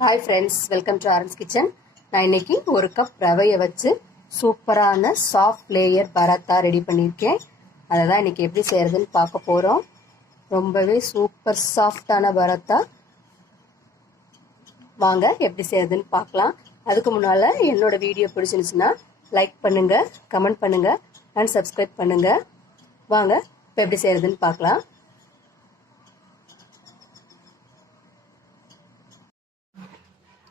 hi friends welcome to Aaron's kitchen நான் இன்னைக்கு ஒரு கப் ரவையை வச்சு சூப்பரான சாஃப்ட் லேயர் பரத்தா ரெடி பண்ணியிருக்கேன் அதை தான் இன்றைக்கி எப்படி செய்கிறதுன்னு பார்க்க போகிறோம் ரொம்பவே சூப்பர் சாஃப்டான பரத்தா வாங்க எப்படி செய்கிறதுன்னு பார்க்கலாம் அதுக்கு முன்னால் என்னோடய வீடியோ பிடிச்சிருந்துச்சுன்னா லைக் பண்ணுங்கள் கமெண்ட் பண்ணுங்கள் அண்ட் சப்ஸ்கிரைப் பண்ணுங்கள் வாங்க இப்போ எப்படி செய்கிறதுன்னு பார்க்கலாம்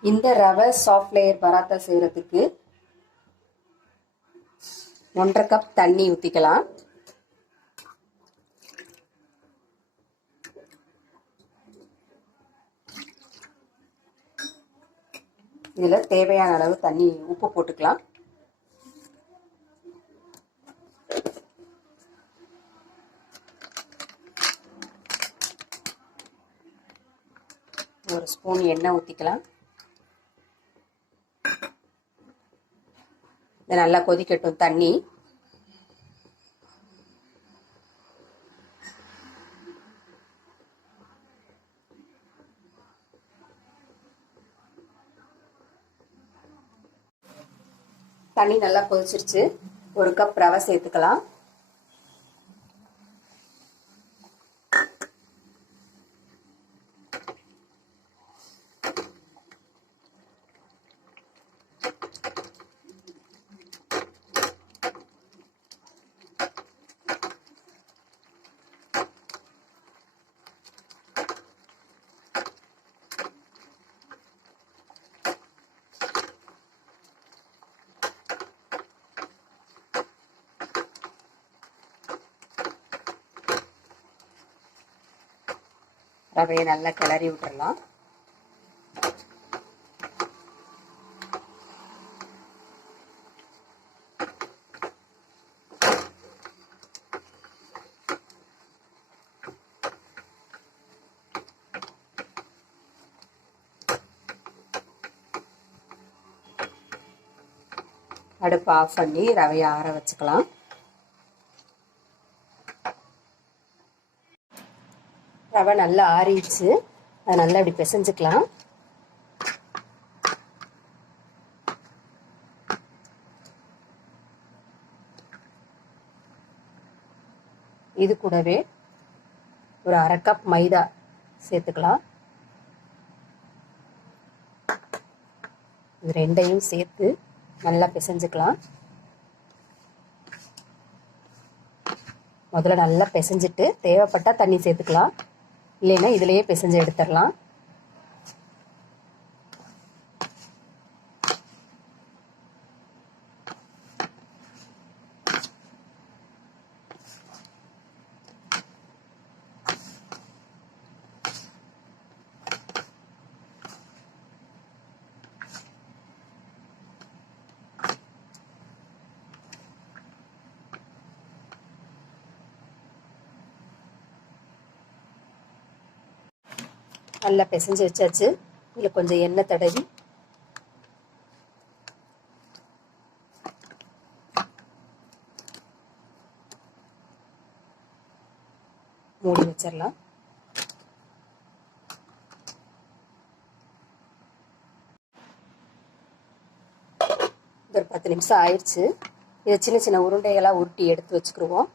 இந்த ரவை சாஃப்ட் லேயர் பராத்தா செய்கிறதுக்கு ஒன்றரை கப் தண்ணி ஊற்றிக்கலாம் இதில் தேவையான அளவு தண்ணி உப்பு போட்டுக்கலாம் ஒரு ஸ்பூன் எண்ணெய் ஊற்றிக்கலாம் இதை நல்லா கொதிக்கட்டும் தண்ணி தண்ணி நல்லா கொதிச்சிருச்சு ஒரு கப் ரவை சேர்த்துக்கலாம் ரவையை நல்லா கிளறி விட்டுடலாம் அடுப்பு ஆஃப் பண்ணி ரவையை ஆற வச்சுக்கலாம் ரவை நல்லா ஆறிடுச்சு அதை நல்லா இப்படி பிசைஞ்சுக்கலாம் இது கூடவே ஒரு அரை கப் மைதா சேர்த்துக்கலாம் இது ரெண்டையும் சேர்த்து நல்லா பிசைஞ்சுக்கலாம் முதல்ல நல்லா பிசைஞ்சிட்டு தேவைப்பட்டால் தண்ணி சேர்த்துக்கலாம் இல்லைன்னா இதிலையே பிசைஞ்சு எடுத்துடலாம் நல்லா பிசைஞ்சு வச்சாச்சு இதில் கொஞ்சம் எண்ணெய் தடவி மூடி வச்சிடலாம் ஒரு பத்து நிமிஷம் ஆயிடுச்சு இதை சின்ன சின்ன உருண்டைகளாக உருட்டி எடுத்து வச்சுக்கிடுவோம்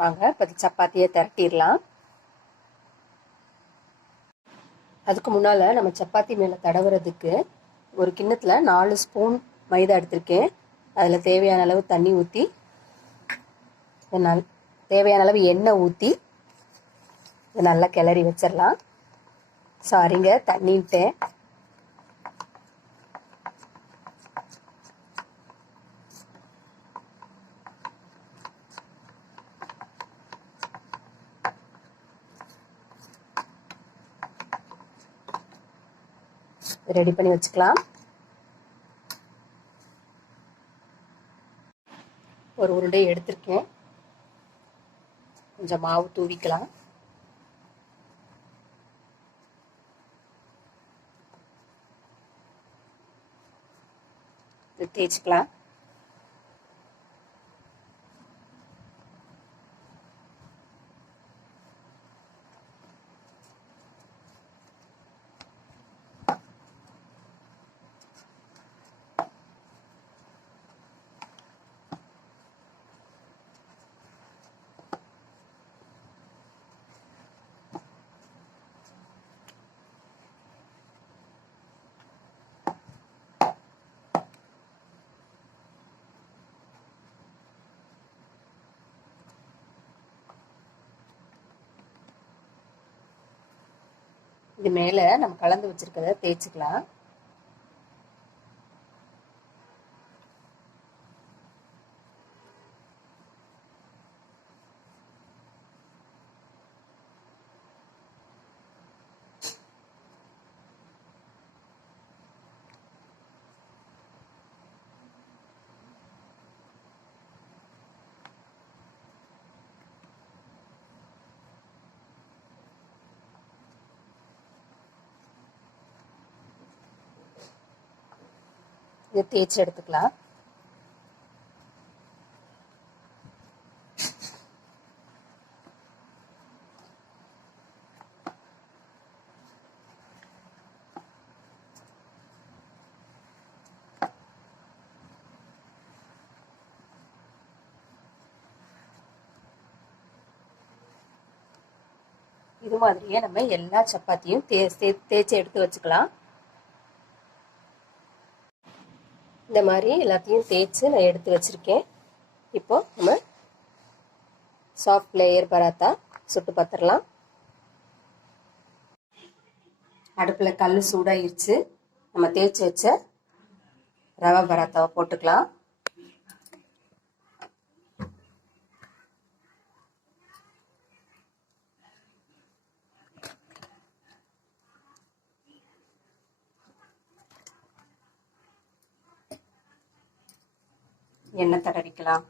வாங்க இப்போ சப்பாத்தியை திரட்டிடலாம் அதுக்கு முன்னால் நம்ம சப்பாத்தி மேலே தடவுறதுக்கு ஒரு கிண்ணத்தில் நாலு ஸ்பூன் மைதா எடுத்திருக்கேன் அதில் தேவையான அளவு தண்ணி ஊற்றி தேவையான அளவு எண்ணெய் ஊற்றி நல்லா கிளறி வச்சிடலாம் சாரிங்க தண்ணிட்டேன் ரெடி பண்ணி வச்சுக்கலாம் ஒரு உருண்டை எடுத்திருக்கேன் கொஞ்சம் மாவு தூவிக்கலாம் தேய்ச்சிக்கலாம் இது மேலே நம்ம கலந்து வச்சுருக்கிறத தேய்ச்சிக்கலாம் இது தேய்ச்சி எடுத்துக்கலாம் இது மாதிரியே நம்ம எல்லா சப்பாத்தியும் தே தேய்ச்சி எடுத்து வச்சுக்கலாம் இந்த மாதிரி எல்லாத்தையும் தேய்ச்சி நான் எடுத்து வச்சுருக்கேன் இப்போ நம்ம சாஃப்ட் லேயர் பராத்தா சுட்டு பார்த்துடலாம் அடுப்பில் கல் சூடாகிடுச்சு நம்ம தேய்ச்சி வச்ச ரவா பராத்தாவை போட்டுக்கலாம் எண்ணெய் தடவிக்கலாம்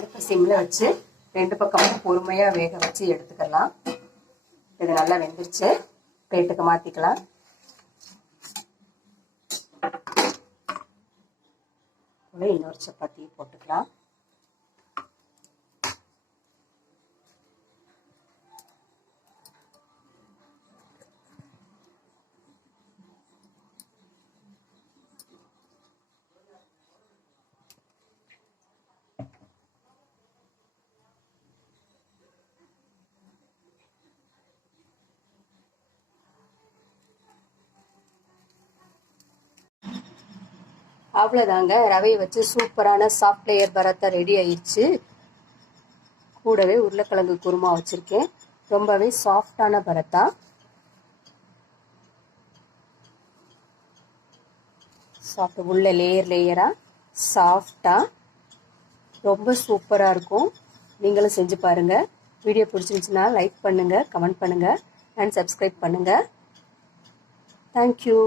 அடுப்பு சிம்ல வச்சு ரெண்டு பக்கமும் பொறுமையா வேக வச்சு எடுத்துக்கலாம் இது நல்லா வெந்துருச்சு பேட்டுக்கு மாத்திக்கலாம் இன்னொரு சப்பாத்தியும் போட்டுக்கலாம் அவ்வளோதாங்க ரவையை வச்சு சூப்பரான சாஃப்ட் லேயர் பரத்தா ரெடி ஆயிடுச்சு கூடவே உருளைக்கிழங்கு குருமா வச்சுருக்கேன் ரொம்பவே சாஃப்டான பரத்தா சாஃப்ட் உள்ள லேயர் லேயராக சாஃப்டாக ரொம்ப சூப்பராக இருக்கும் நீங்களும் செஞ்சு பாருங்கள் வீடியோ பிடிச்சிருந்துச்சுன்னா லைக் பண்ணுங்கள் கமெண்ட் பண்ணுங்கள் அண்ட் சப்ஸ்கிரைப் பண்ணுங்கள் தேங்க்யூ